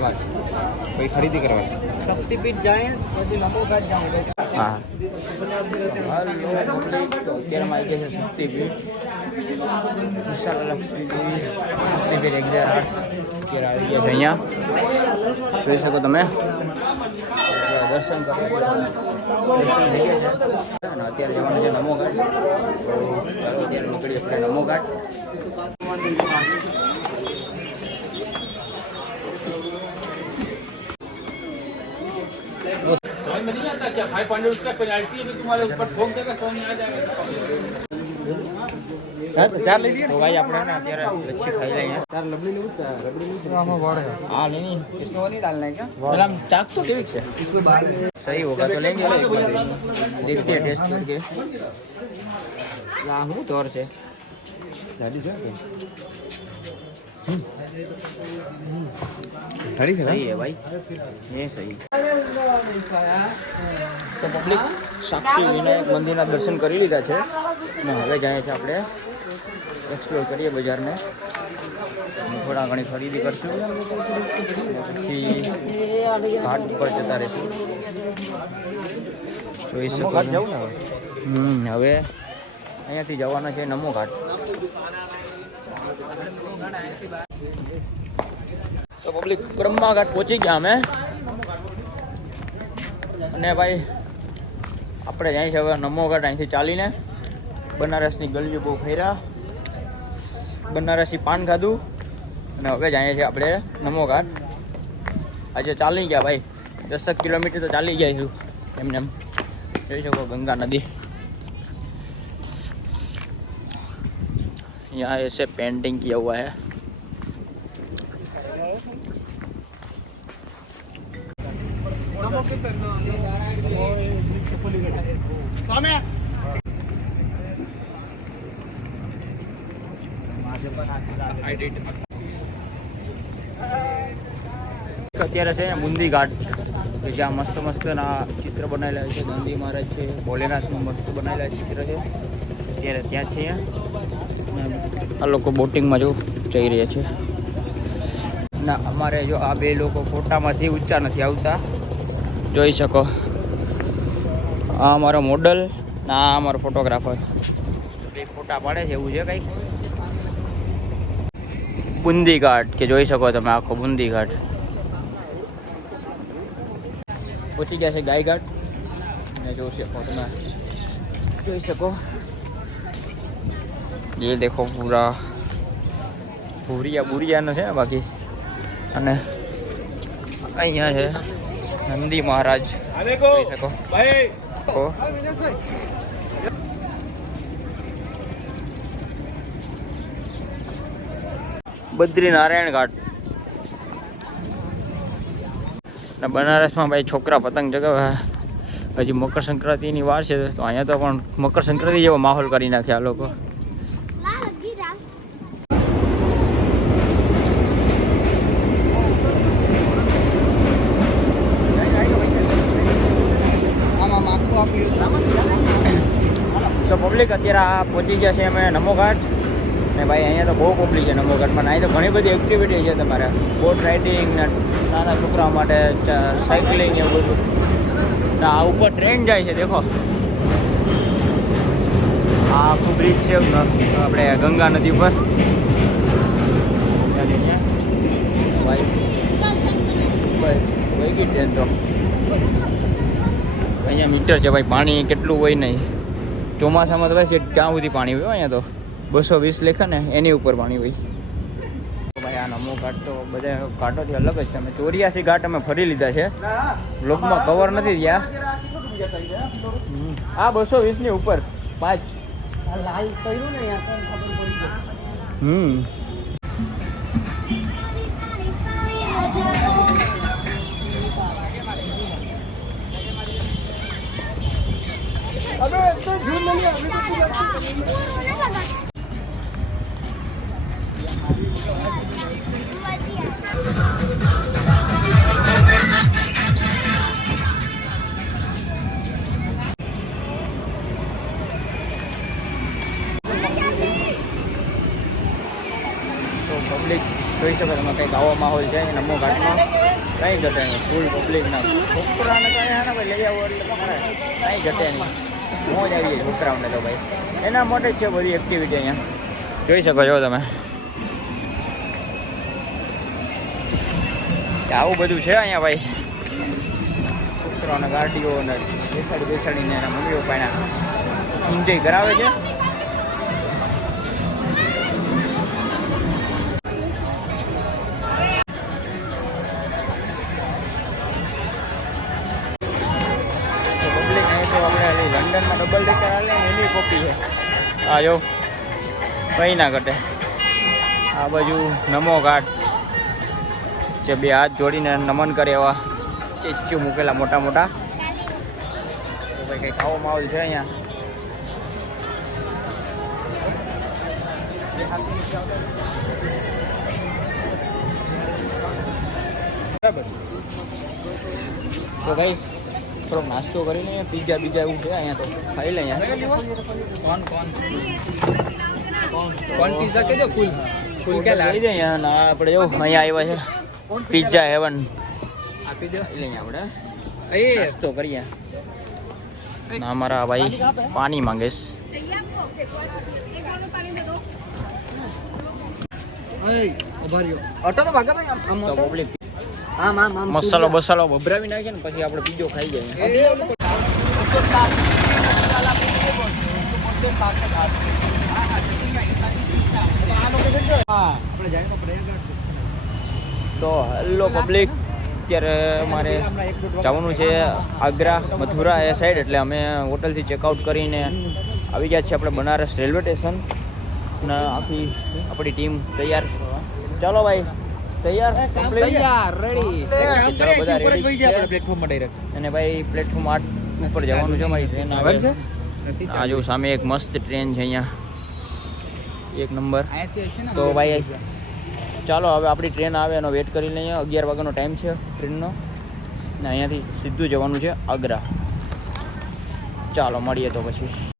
कोई खरीदी करवा शक्तिपीठ जाए પછી નમો ઘાટ જાઉં हाँ तो અત્યારે મારી ગયા છે શક્તિપીઠ વિશાલ લક્ષ્મી શક્તિપીઠ 1008 અત્યારે આવી ગયા છે અહીંયા જોઈ શકો તમે દર્શન કરવા દર્શન થઈ ગયા છે અને અત્યારે જવાનું છે નમો ઘાટ તો ચાલો અત્યારે નીકળીએ આપણે નમો ઘાટ में नहीं आता क्या 500 उसका पेनल्टी है, तुम्हारे ऊपर ठोक देगा 100 में आ जाएगा। तो चार ले लिए तो भाई अपना ना અત્યારે લચ્છી ખાઈ લઈએ ચાર લબડી લેવું છે રબડી લેવું છે આમાં વાળે हां नहीं इसमें वो नहीं डालना है क्या मतलब हम चाक तो ठीक है इसको डाल सही होगा तो लेंगे देखते हैं टेस्ट करके लाहू तौर से दादी से खड़ी है सही है भाई ये सही तो पब्लिक साक्षी विनायक मंदिરના દર્શન કરી લીધા છે અને હવે જાય છે આપણે એક્સપ્લોર કરીએ બજારને થોડા ઘણી ખરીદી કરશું પછી ઘાટ ઉપર જતા રહીશું જોઈ શકો ઘાટ જવું ને હવે અહીંયાથી જવાના છે નમો ઘાટ તો પબ્લિક બ્રહ્મા ઘાટ પહોંચી ગયા અમે અને ભાઈ આપણે જાય છે હવે નમો ઘાટ અહીંથી ચાલીને બનારસની ગલીઓ બહુ ફેર્યા બનારસી પાન ખાધું અને હવે જાય છે આપણે નમો ઘાટ આજે ચાલી ગયા ભાઈ 10 કિલોમીટર તો ચાલી ગયા છું એમને એમ જોઈ શકો ગંગા નદી यहाँ ऐसे पेंटिंग किया हुआ है અત્યારે છે બુંદી ઘાટ કે જ્યાં મસ્ત મસ્ત ના ચિત્ર બનાવેલા છે ગાંધી મહારાજ છે ભોલેનાથનું મસ્ત બનાવેલા ચિત્ર છે અત્યારે ત્યાં છે આ લોકો બોટિંગમાં જો જઈ રહ્યા છે ના અમારે જો આ બે લોકો ફોટામાંથી ઊંચા નથી આવતા જોઈ શકો આ અમારો મોડલ ના આ અમારો ફોટોગ્રાફર બે ફોટા પાડે છે એવું છે કંઈક બુંદી ઘાટ કે જોઈ શકો તમે આખો બુંદી ઘાટ પહોંચી ગયા છે ગાય ઘાટ અને જોઈ શકો તમે જોઈ શકો ये देखो पूरा भूरिया भूरिया नो है बाकी અને અહીંયા છે નંદી મહારાજ જોઈ શકો ભાઈ બદ્રીનારાયણ ઘાટ ને બનારસમાં ભાઈ છોકરા પતંગ ચગાવે હજી મકર સંક્રાંતિની વાર છે તો અહીંયા તો પણ મકર સંક્રાંતિ જેવો માહોલ કરી નાખ્યા આ લોકો તો પબ્લિક અત્યારે આ પહોંચી ગયા છે અમે નમો ઘાટ ને ભાઈ અહીંયા તો બહુ પબ્લિક છે નમો ઘાટમાં અહીં તો ઘણી બધી એક્ટિવિટી છે તમારે બોટ રાઇડિંગ ને નાના છોકરાઓ માટે સાયકલિંગ એવું બધું આ ઉપર ટ્રેન જાય છે દેખો આ આખું બ્રિજ છે આપણે ગંગા નદી ઉપર ભાઈ વહી ગઈ ટ્રેન તો અહીંયા મીટર છે ભાઈ પાણી કેટલું હોય નહીં ચોમાસામાં તો ભાઈ ક્યાં સુધી પાણી હોય અહીંયા તો 220 લેખે ને એની ઉપર પાણી હોય ભાઈ આ નમો ઘાટ તો બધા ઘાટોથી અલગ જ છે અમે 84 ઘાટ અમે ફરી લીધા છે બ્લોગમાં કવર નથી થયા આ 220 ની ઉપર 5 લાલ કર્યું ને યાર ખબર પડી अबे तो झूठ नहीं है अभी તો પબ્લિક જોઈ શકો તમે કંઈક આવો માહોલ છે નમો ઘાટમાં નહીં જતે નહીં ફૂલ પબ્લિક ના છોકરાને કાંઈ આને ભાઈ લઈ આવો એટલે તમારે નહીં જતે નહીં મોજ આવી જાય છોકરાઓને તો ભાઈ એના માટે જ છે બધી એક્ટિવિટી અહીંયા જોઈ શકો છો તમે આવું બધું છે અહીંયા ભાઈ છોકરાઓને ગાડીઓ ને બેસાડીને એના મમ્મી પપ્પાના એન્જોય કરાવે છે લંડનમાં ડબલ ડેકર હાલે એની કોપી છે આ જો કંઈ ના ઘટે આ બાજુ નમો ઘાટ જે બે હાથ જોડીને નમન કરે એવા સ્ટેચ્યુ મૂકેલા મોટા મોટા તો ભાઈ કંઈક આવો માહોલ છે અહીંયા બરાબર તો ભાઈ થોડોક નાસ્તો કરી લઈએ પીઝા બીજા એવું છે અહીંયા તો ખાઈ લઈએ कौन पिज्जा के दो फुल फुल क्या ला લઈ જઈએ અને આપણે એવું અહીંયા આવ્યા છે પિઝા હેવન આપી દો લઈ લઈએ આપણે એ નાસ્તો કરીએ ના અમારા ભાઈ પાણી માંગે છે ઉભા રહ્યો ઓટો તો ભાગા ભાઈ આમ તો પબ્લિક આમ આમ આમ મસાલો બસાલો ભભરાવી નાખીએ ને પછી આપણે પીઝો ખાઈ જઈએ તો હેલો પબ્લિક અત્યારે અમારે જવાનું છે આગ્રા મથુરા એ સાઈડ એટલે અમે હોટલથી ચેકઆઉટ કરીને આવી ગયા છીએ આપણે બનારસ રેલવે સ્ટેશન ને આખી આપણી ટીમ તૈયાર ચાલો ભાઈ તૈયાર તૈયાર રેડી ચાલો બધા રેડી છે પ્લેટફોર્મ માં ડાયરેક્ટ અને ભાઈ પ્લેટફોર્મ 8 ઉપર જવાનું છે મારી ટ્રેન આવે છે આ જો સામે એક મસ્ત ટ્રેન છે અહીંયા એક નંબર તો ભાઈ ચાલો હવે આપણી ટ્રેન આવે એનો વેટ કરી લઈએ 11 વાગ્યાનો ટાઈમ છે ટ્રેનનો ને અહીંયાથી સીધું જવાનું છે આગ્રા ચાલો મળીએ તો પછી